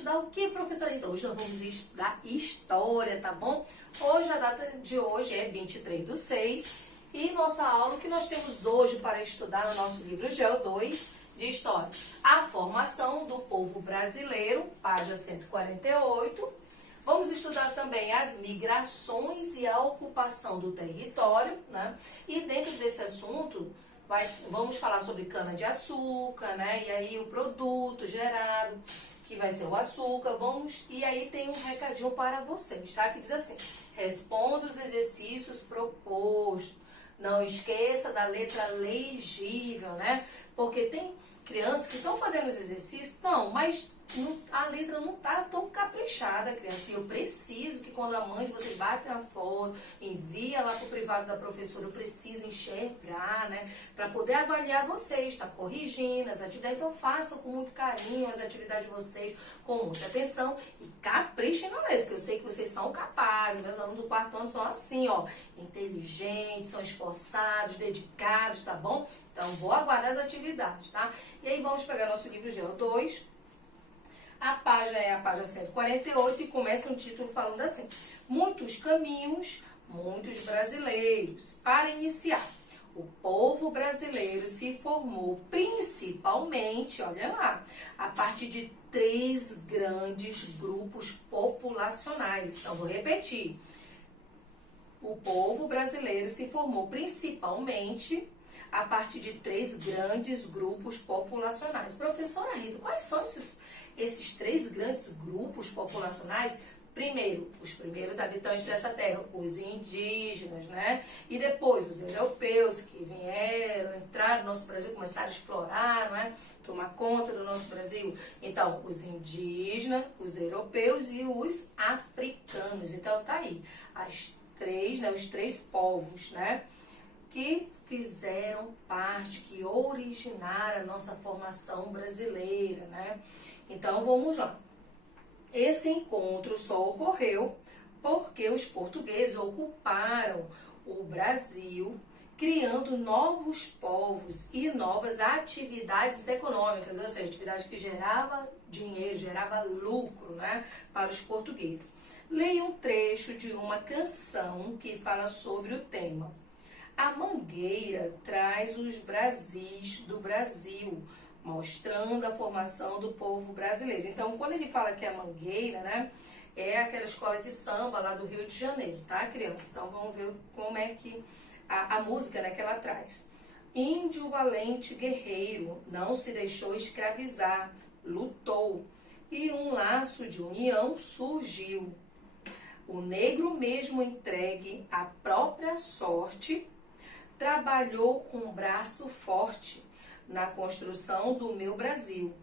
estudar o que, professora? Então, hoje nós vamos estudar história, tá bom? Hoje, a data de hoje é 23/6 e nossa aula que nós temos hoje para estudar no nosso livro Geo 2 de História. A formação do povo brasileiro, página 148. Vamos estudar também as migrações e a ocupação do território, né? E dentro desse assunto, vamos falar sobre cana-de-açúcar, né? E aí o produto gerado, que vai ser o açúcar. E aí tem um recadinho para vocês, tá? Que diz assim: responda os exercícios propostos. Não esqueça da letra legível, né? Porque tem crianças que estão fazendo os exercícios, mas a letra não está tão caprichada, criança. E eu preciso que quando a mãe de vocês bate a foto, envia lá para o privado da professora, eu preciso enxergar, né? Para poder avaliar vocês, tá corrigindo as atividades. Então façam com muito carinho as atividades de vocês, com muita atenção e caprichem na letra, porque eu sei que vocês são capazes. Meus alunos do quarto ano são assim, ó, inteligentes, são esforçados, dedicados, tá bom? Então vou aguardar as atividades, tá? E aí vamos pegar nosso livro Geo 2. A página é a página 148 e começa um título falando assim: muitos caminhos, muitos brasileiros. Para iniciar, o povo brasileiro se formou principalmente, olha lá, a partir de 3 grandes grupos populacionais. Então, vou repetir. O povo brasileiro se formou principalmente a partir de 3 grandes grupos populacionais. Professora Rita, quais são esses 3 grandes grupos populacionais? Primeiro, os primeiros habitantes dessa terra, os indígenas, né? E depois, os europeus que vieram, entraram no nosso Brasil, começaram a explorar, né? Tomar conta do nosso Brasil. Então, os indígenas, os europeus e os africanos. Então, tá aí, os 3 povos, né? Que fizeram parte, que originaram a nossa formação brasileira, né? Então, vamos lá. Esse encontro só ocorreu porque os portugueses ocuparam o Brasil, criando novos povos e novas atividades econômicas, ou seja, atividades que geravam dinheiro, gerava lucro, né, para os portugueses. Leia um trecho de uma canção que fala sobre o tema. A mangueira traz os Brasis do Brasil, mostrando a formação do povo brasileiro. Então, quando ele fala que a mangueira, né, é aquela escola de samba lá do Rio de Janeiro, tá, criança? Então, vamos ver como é que a música, né, que ela traz. Índio valente guerreiro, não se deixou escravizar, lutou, e um laço de união surgiu. O negro mesmo entregue à própria sorte, trabalhou com um braço forte na construção do meu Brasil.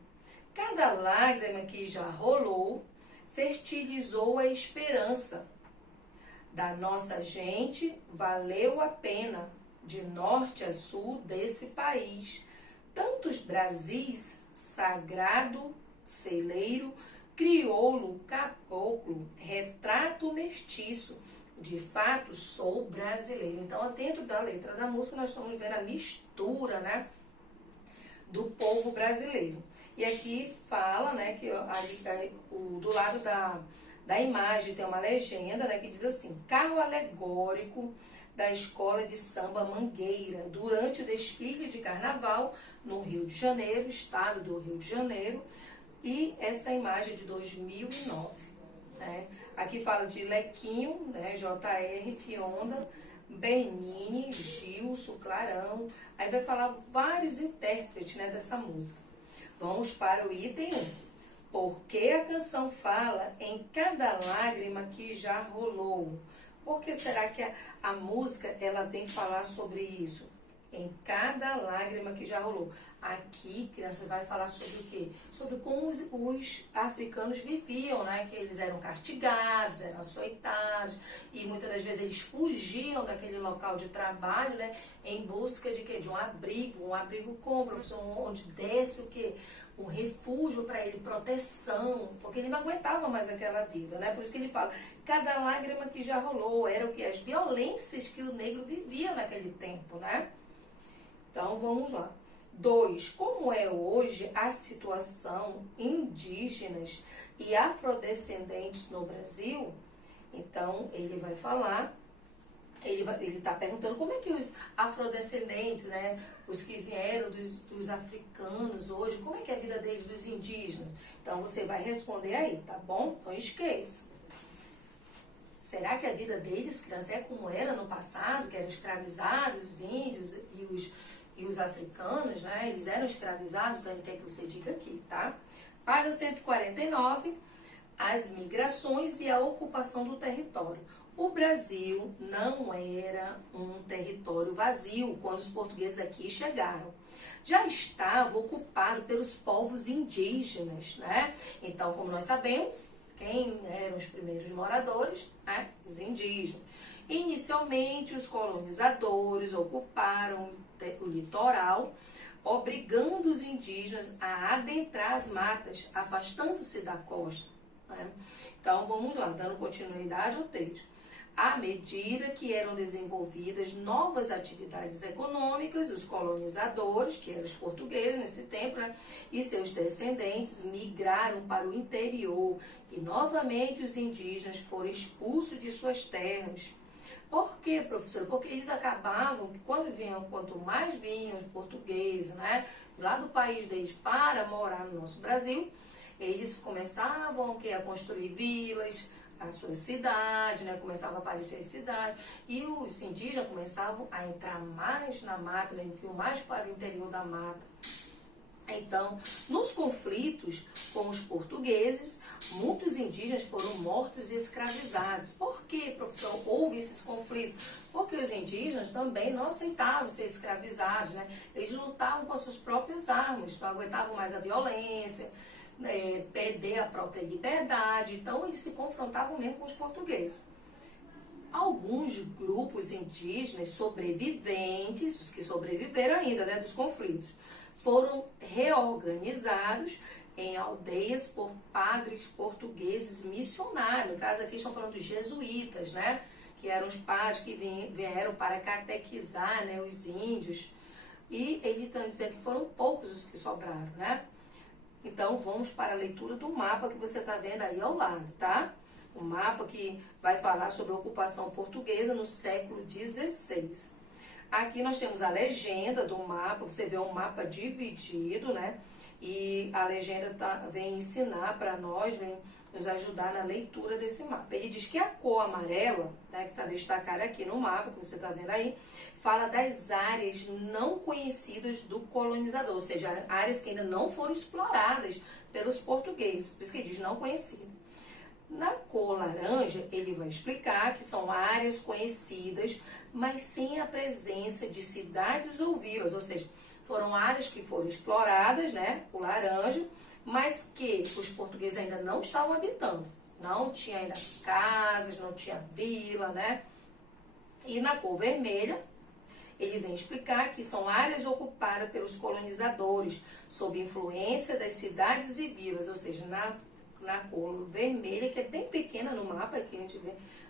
Cada lágrima que já rolou fertilizou a esperança. Da nossa gente valeu a pena, de norte a sul desse país. Tantos Brasis, sagrado, celeiro, crioulo, caboclo, retrato mestiço. De fato, sou brasileiro. Então, dentro da letra da música, nós estamos vendo a mistura, né, do povo brasileiro. E aqui fala, né, que ali, do lado da imagem tem uma legenda, né, que diz assim: carro alegórico da escola de samba Mangueira, durante o desfile de carnaval no Rio de Janeiro, estado do Rio de Janeiro, e essa imagem de 2009. Né? Aqui fala de Lequinho, né, J.R. Fionda, Bernini, Gilson, Clarão. Aí vai falar vários intérpretes, né, dessa música. Vamos para o item 1. Porque a canção fala em cada lágrima que já rolou? Por que será que a música ela vem falar sobre isso? Em cada lágrima que já rolou. Aqui, criança, vai falar sobre o quê? Sobre como os africanos viviam, né? Que eles eram castigados, eram açoitados, e muitas das vezes eles fugiam daquele local de trabalho, né? Em busca de quê? De um abrigo como, professor, onde desse o quê? Um refúgio para ele, proteção, porque ele não aguentava mais aquela vida, né? Por isso que ele fala, cada lágrima que já rolou, era o que? As violências que o negro vivia naquele tempo, né? Então, vamos lá. 2. Como é hoje a situação indígenas e afrodescendentes no Brasil, então ele vai falar, ele está perguntando como é que os afrodescendentes, né, os que vieram dos africanos hoje, como é que é a vida deles, dos indígenas? Então você vai responder aí, tá bom? Não esqueça. Será que a vida deles, criança, é como era no passado, que eram escravizados, os índios e os africanos, né? Eles eram escravizados, então ele quer que você diga aqui, tá? Página 149, as migrações e a ocupação do território. O Brasil não era um território vazio quando os portugueses aqui chegaram. Já estava ocupado pelos povos indígenas, né? Então, como nós sabemos, quem eram os primeiros moradores? Os indígenas. Inicialmente, os colonizadores ocuparam o litoral, obrigando os indígenas a adentrar as matas, afastando-se da costa, né? Então, vamos lá, dando continuidade ao texto. À medida que eram desenvolvidas novas atividades econômicas, os colonizadores, que eram os portugueses nesse tempo, né, e seus descendentes migraram para o interior e novamente os indígenas foram expulsos de suas terras. Por quê, professora? Porque eles acabavam que quanto mais vinham os portugueses, né, lá do país deles para morar no nosso Brasil, eles começavam a construir vilas, a sua cidade, né? Começava a aparecer as cidades, e os indígenas começavam a entrar mais na mata, né? Enfiam mais para o interior da mata. Então, nos conflitos com os portugueses, muitos indígenas foram mortos e escravizados. Por que, professor, houve esses conflitos? Porque os indígenas também não aceitavam ser escravizados, né? Eles lutavam com as suas próprias armas, não aguentavam mais a violência, perder a própria liberdade, então eles se confrontavam mesmo com os portugueses. Alguns grupos indígenas sobreviventes, os que sobreviveram ainda, né, dos conflitos, foram reorganizados em aldeias por padres portugueses missionários. No caso aqui estão falando dos jesuítas, né, que eram os padres que vieram para catequizar, né, os índios, e eles estão dizendo que foram poucos os que sobraram, né? Então, vamos para a leitura do mapa que você está vendo aí ao lado, tá? O mapa que vai falar sobre a ocupação portuguesa no século XVI. Aqui nós temos a legenda do mapa, você vê um mapa dividido, né? E a legenda vem ensinar para nós, vem nos ajudar na leitura desse mapa. Ele diz que a cor amarela, né, que está destacada aqui no mapa, que você está vendo aí, fala das áreas não conhecidas do colonizador, ou seja, áreas que ainda não foram exploradas pelos portugueses, por isso que ele diz não conhecido. Na cor laranja, ele vai explicar que são áreas conhecidas, mas sem a presença de cidades ou vilas, ou seja, foram áreas que foram exploradas, né, o laranja, mas que os portugueses ainda não estavam habitando. Não tinha ainda casas, não tinha vila, né? E na cor vermelha, ele vem explicar que são áreas ocupadas pelos colonizadores, sob influência das cidades e vilas, ou seja, na cor vermelha, que é bem pequena no mapa, que a gente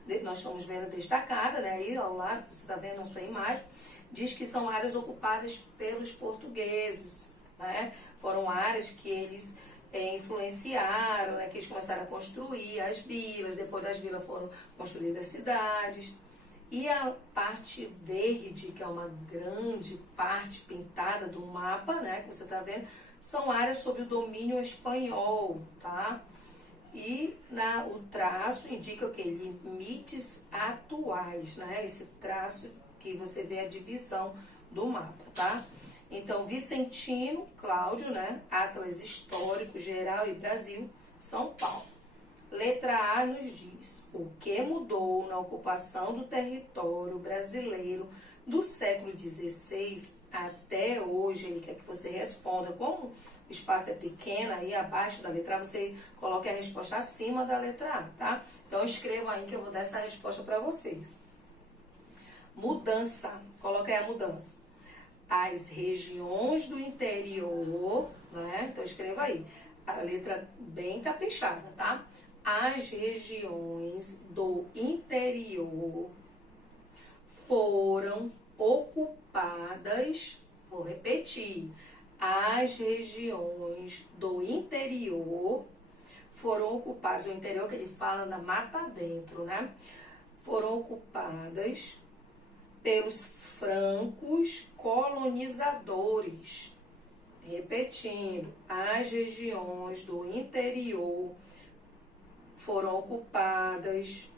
vê, nós estamos vendo destacada, né? Aí ao lado, você está vendo na sua imagem, diz que são áreas ocupadas pelos portugueses, né? Foram áreas que eles influenciaram, né, que eles começaram a construir as vilas, depois das vilas foram construídas as cidades. E a parte verde, que é uma grande parte pintada do mapa, né, que você está vendo, são áreas sob o domínio espanhol, tá? E o traço indica o quê? Limites atuais, né? Esse traço que você vê a divisão do mapa, tá? Então, Vicentino, Cláudio, né? Atlas Histórico Geral e Brasil, São Paulo. Letra A nos diz: o que mudou na ocupação do território brasileiro do século XVI até hoje? Ele quer que você responda. Como o espaço é pequeno, aí abaixo da letra A, você coloca a resposta acima da letra A, tá? Então, escrevam aí que eu vou dar essa resposta para vocês. Mudança. Coloca aí a mudança. As regiões do interior, né? Então, escreva aí. A letra bem caprichada, tá? As regiões do interior foram ocupadas, vou repetir, as regiões do interior foram ocupadas, o interior que ele fala na mata dentro, né? Foram ocupadas pelos francos colonizadores. Repetindo, as regiões do interior foram ocupadas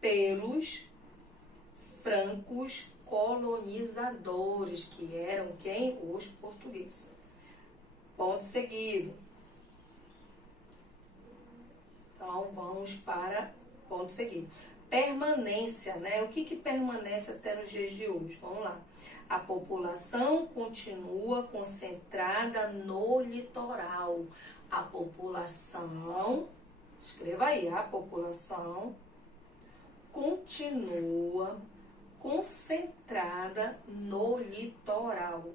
pelos francos colonizadores, que eram quem? Os portugueses. Ponto seguido. Então, vamos para ponto seguido. Permanência, né? O que permanece até nos dias de hoje? Vamos lá. A população continua concentrada no litoral. A população, escreva aí, a população continua concentrada no litoral.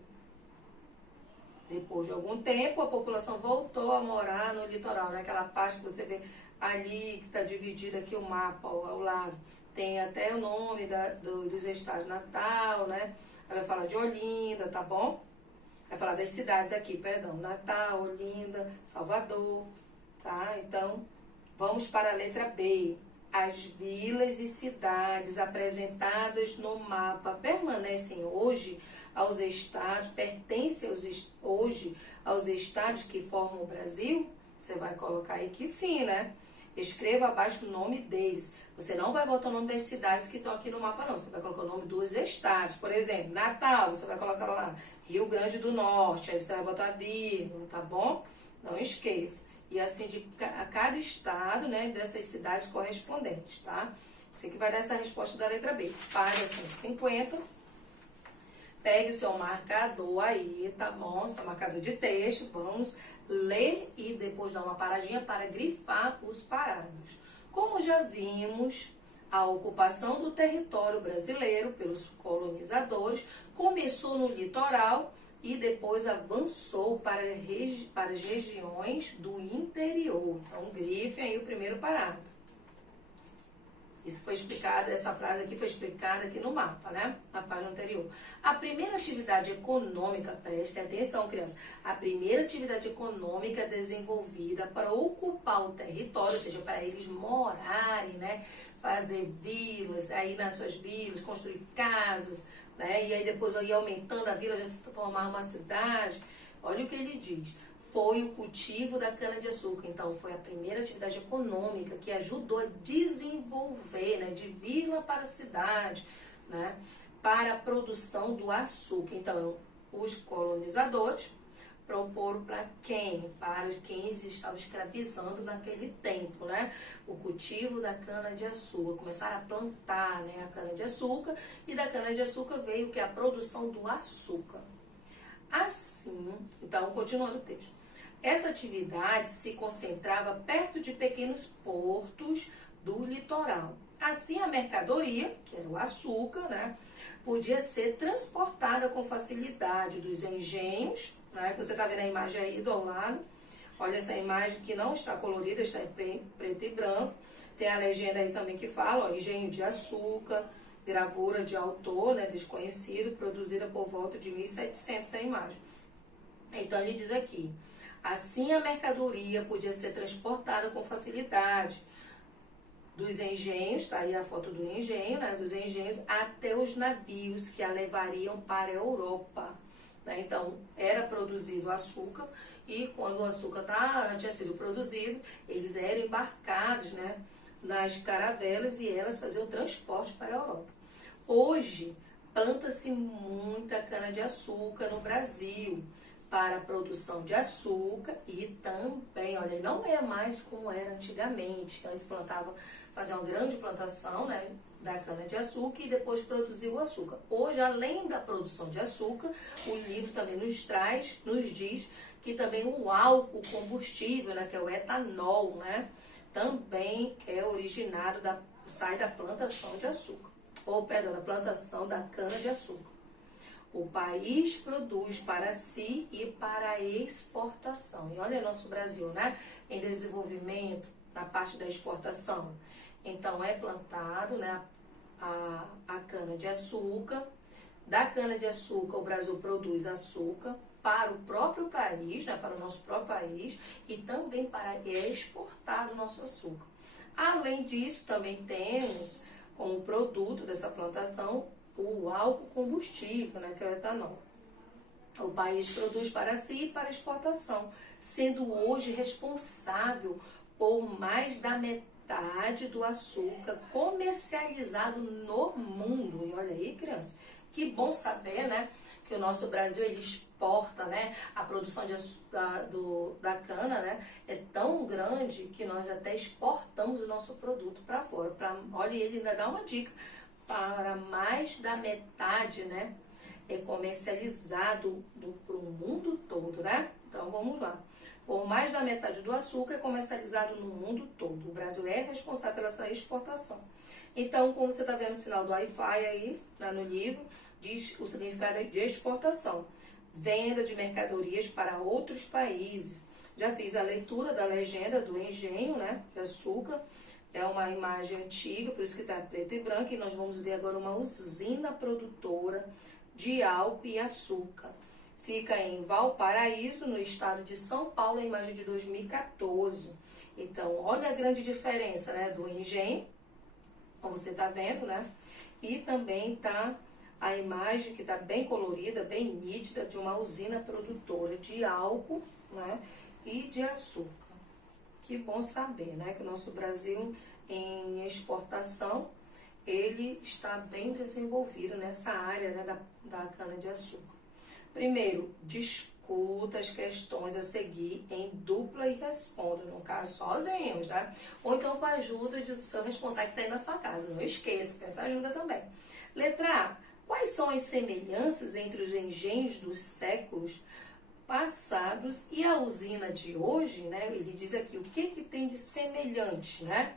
Depois de algum tempo, a população voltou a morar no litoral, naquela parte que você vê ali, que está dividido aqui o mapa ao lado. Tem até o nome dos estados, Natal, né? Aí vai falar de Olinda, tá bom? Vai falar das cidades aqui, perdão, Natal, Olinda, Salvador, tá? Então, vamos para a letra B. As vilas e cidades apresentadas no mapa permanecem hoje aos estados, pertencem hoje aos estados que formam o Brasil? Você vai colocar aí que sim, né? Escreva abaixo o nome deles. Você não vai botar o nome das cidades que estão aqui no mapa, não. Você vai colocar o nome dos estados. Por exemplo, Natal, você vai colocar lá Rio Grande do Norte. Aí você vai botar vírgula, tá bom? Não esqueça. E assim a cada estado, né, dessas cidades correspondentes, tá? Você que vai dar essa resposta da letra B. Página 150. Pegue o seu marcador aí, tá bom? Seu marcador de texto. Vamos ler e depois dar uma paradinha para grifar os parágrafos. Como já vimos, a ocupação do território brasileiro pelos colonizadores começou no litoral e depois avançou para as regiões do interior. Então, grife aí o primeiro parágrafo. Isso foi explicado, essa frase aqui foi explicada aqui no mapa, né? Na página anterior. A primeira atividade econômica, preste atenção, criança, a primeira atividade econômica desenvolvida para ocupar o território, ou seja, para eles morarem, né? Fazer vilas, aí nas suas vilas, construir casas, né? E aí depois ia aumentando a vila, já se formar uma cidade. Olha o que ele diz. Foi o cultivo da cana-de-açúcar. Então, foi a primeira atividade econômica que ajudou a desenvolver, né, de vila para cidade, né, para a produção do açúcar. Então, os colonizadores proporam para quem? Para quem eles estavam escravizando naquele tempo, né? O cultivo da cana-de-açúcar. Começaram a plantar, né, a cana-de-açúcar, e da cana-de-açúcar veio que a produção do açúcar. Assim, então, continuando o texto. Essa atividade se concentrava perto de pequenos portos do litoral. Assim, a mercadoria, que era o açúcar, né, podia ser transportada com facilidade dos engenhos, né, que você está vendo a imagem aí do lado. Olha essa imagem que não está colorida, está em preto e branco. Tem a legenda aí também que fala, ó, engenho de açúcar, gravura de autor, né, desconhecido, produzida por volta de 1700, essa imagem. Então, ele diz aqui, assim a mercadoria podia ser transportada com facilidade dos engenhos, tá aí a foto do engenho, né, dos engenhos, até os navios que a levariam para a Europa. Né? Então, era produzido açúcar e quando o açúcar tinha sido produzido, eles eram embarcados, né, nas caravelas e elas faziam o transporte para a Europa. Hoje, planta-se muita cana-de-açúcar no Brasil para a produção de açúcar e também, olha, não é mais como era antigamente, que antes fazia uma grande plantação, né, da cana-de-açúcar e depois produzia o açúcar. Hoje, além da produção de açúcar, o livro também nos diz que também o álcool combustível, né, que é o etanol, né, também é originário sai da plantação de açúcar, da plantação da cana-de-açúcar. O país produz para si e para a exportação. E olha nosso Brasil, né? Em desenvolvimento na parte da exportação. Então, é plantado, né, a cana-de-açúcar. Da cana-de-açúcar, o Brasil produz açúcar. para o próprio país, né, para o nosso próprio país, e também para exportar o nosso açúcar. Além disso, também temos como produto dessa plantação o álcool combustível, né, que é o etanol. O país produz para si e para exportação, sendo hoje responsável por mais da metade do açúcar comercializado no mundo. E olha aí, criança, que bom saber, né, que o nosso Brasil ele exporta, né, a produção da cana, né, é tão grande que nós até exportamos o nosso produto para fora. Olha, ele ainda dá uma dica, para mais da metade, né, é comercializado para o mundo todo, né? Então vamos lá. Por mais da metade do açúcar é comercializado no mundo todo. O Brasil é responsável pela essa exportação. Então, como você está vendo o sinal do Wi-Fi aí, lá no livro, diz o significado de exportação. Venda de mercadorias para outros países. Já fiz a leitura da legenda do engenho, né, de açúcar. É uma imagem antiga, por isso que está preto e branco. E nós vamos ver agora uma usina produtora de álcool e açúcar. Fica em Valparaíso, no estado de São Paulo, a imagem de 2014. Então, olha a grande diferença, né, do engenho, como você está vendo, né? E também tá a imagem que está bem colorida, bem nítida, de uma usina produtora de álcool, né, e de açúcar. Que bom saber, né, que o nosso Brasil em exportação ele está bem desenvolvido nessa área, né, da cana-de-açúcar. Primeiro, discuta as questões a seguir em dupla e responda, no caso, sozinhos, né? Ou então com a ajuda do seu responsável que está aí na sua casa. Não esqueça, peça ajuda também. Letra A. Quais são as semelhanças entre os engenhos dos séculos passados e a usina de hoje, né? Ele diz aqui o que tem de semelhante, né?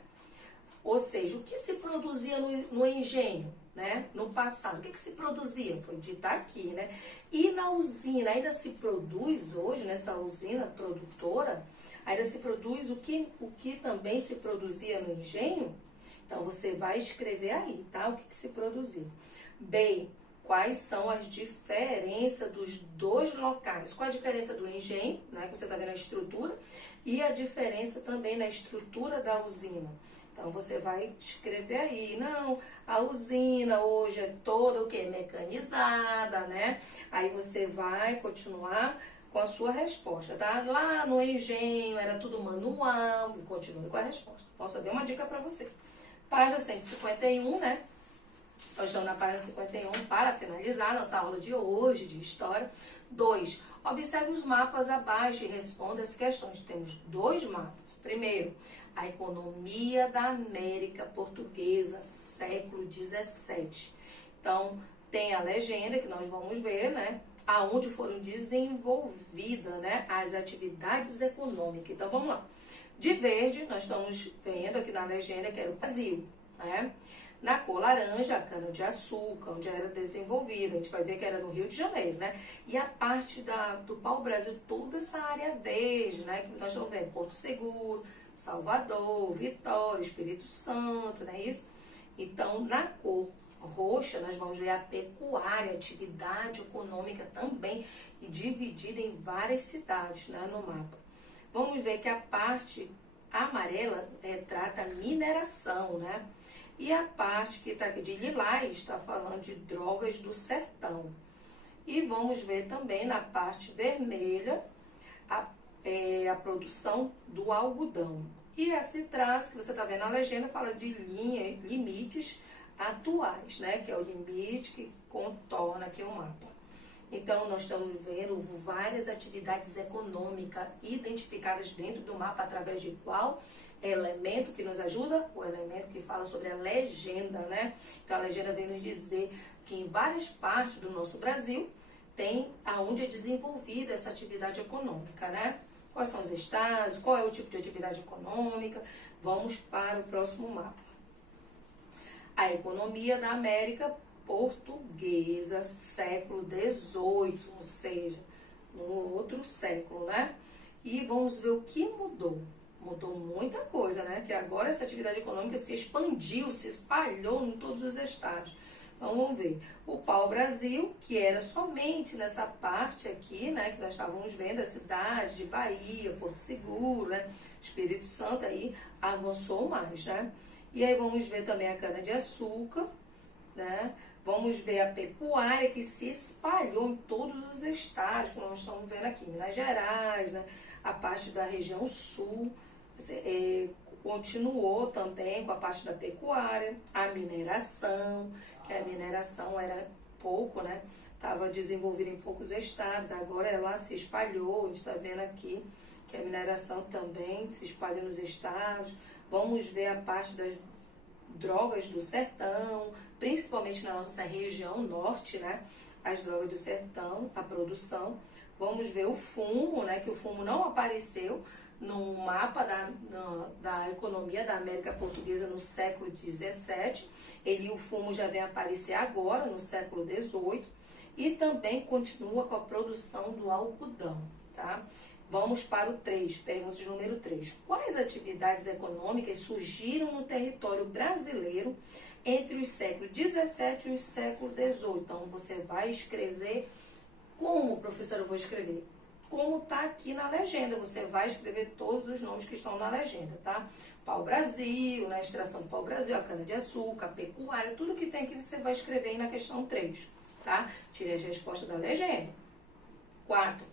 Ou seja, o que se produzia no engenho, né, no passado? O que se produzia? Foi dito aqui, né? E na usina, ainda se produz hoje, nessa usina produtora, ainda se produz o que também se produzia no engenho? Então, você vai escrever aí, tá? O que se produzia. B, quais são as diferenças dos dois locais? Qual a diferença do engenho, né, que você está vendo a estrutura, e a diferença também na estrutura da usina? Então, você vai escrever aí, não, a usina hoje é toda o quê? Mecanizada, né? Aí você vai continuar com a sua resposta, tá? Lá no engenho era tudo manual, e continue com a resposta. Posso dar uma dica para você. Página 151, né? Nós estamos na página 51 para finalizar nossa aula de hoje de história. 2. Observe os mapas abaixo e responda as questões. Temos 2 mapas. Primeiro, a economia da América Portuguesa, século 17. Então, tem a legenda que nós vamos ver, né? Aonde foram desenvolvidas, né, as atividades econômicas. Então, vamos lá. De verde, nós estamos vendo aqui na legenda que era o Brasil, né? Na cor laranja, a cana-de-açúcar, onde era desenvolvida. A gente vai ver que era no Rio de Janeiro, né? E a parte do pau-brasil, toda essa área verde, né? Que nós estamos vendo Porto Seguro, Salvador, Vitória, Espírito Santo, não é isso? Então, na cor roxa, nós vamos ver a pecuária, atividade econômica também, e dividida em várias cidades, né, no mapa. Vamos ver que a parte amarela retrata a mineração, né? E a parte que está aqui de lilás está falando de drogas do sertão. E vamos ver também na parte vermelha a produção do algodão. E esse traço que você está vendo na legenda fala de limites atuais, né? Que é o limite que contorna aqui o mapa. Então, nós estamos vendo várias atividades econômicas identificadas dentro do mapa através de qual elemento que nos ajuda? O elemento que fala sobre a legenda, né? Então, a legenda vem nos dizer que em várias partes do nosso Brasil tem aonde é desenvolvida essa atividade econômica, né? Quais são os estados, qual é o tipo de atividade econômica? Vamos para o próximo mapa. A economia da América Portuguesa, século XVIII, ou seja, no outro século, né? E vamos ver o que mudou. Mudou muita coisa, né? Que agora essa atividade econômica se expandiu, se espalhou em todos os estados. Então, vamos ver. O pau-brasil, que era somente nessa parte aqui, né? Que nós estávamos vendo, a cidade de Bahia, Porto Seguro, né? Espírito Santo, aí avançou mais, né? E aí vamos ver também a cana-de-açúcar, né? Vamos ver a pecuária que se espalhou em todos os estados, como nós estamos vendo aqui, Minas Gerais, né? A parte da região sul, continuou também com a parte da pecuária, a mineração, que a mineração era pouco, né? Estava desenvolvida em poucos estados, agora ela se espalhou, a gente está vendo aqui que a mineração também se espalha nos estados. Vamos ver a parte das drogas do sertão, principalmente na nossa região norte, né? As drogas do sertão, a produção. Vamos ver o fumo, né? Que o fumo não apareceu no mapa da economia da América Portuguesa no século XVII. O fumo já vem aparecer agora, no século XVIII. E também continua com a produção do algodão, tá? Vamos para o 3, pergunta de número 3. Quais atividades econômicas surgiram no território brasileiro entre os séculos XVII e os séculos XVIII? Então, você vai escrever como, professor, eu vou escrever? Como está aqui na legenda, você vai escrever todos os nomes que estão na legenda, tá? Pau-brasil, né? Extração do pau-brasil, a cana-de-açúcar, a pecuária, tudo que tem aqui você vai escrever aí na questão 3, tá? Tire as respostas da legenda. 4.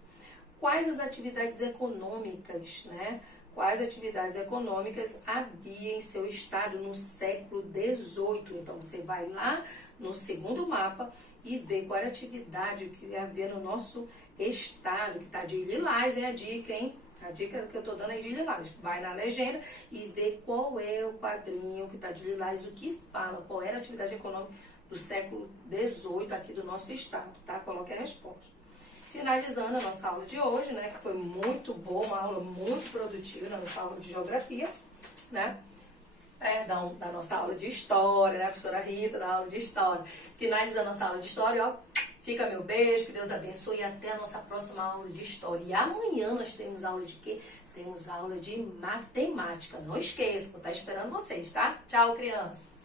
Quais as atividades econômicas, né? Quais atividades econômicas havia em seu estado no século XVIII? Então, você vai lá no segundo mapa e vê qual era a atividade que havia no nosso estado, que está de lilás, é a dica, hein? A dica que eu estou dando é de lilás. Vai na legenda e vê qual é o quadrinho que está de lilás, o que fala, qual era a atividade econômica do século XVIII aqui do nosso estado, tá? Coloque a resposta. Finalizando a nossa aula de hoje, né, que foi muito boa, uma aula muito produtiva na nossa aula de geografia, né, da nossa aula de história, né, a professora Rita, da aula de história. Finalizando a nossa aula de história, ó, fica meu beijo, que Deus abençoe e até a nossa próxima aula de história. E amanhã nós temos aula de quê? Temos aula de matemática, não esqueça, vou estar esperando vocês, tá? Tchau, criança!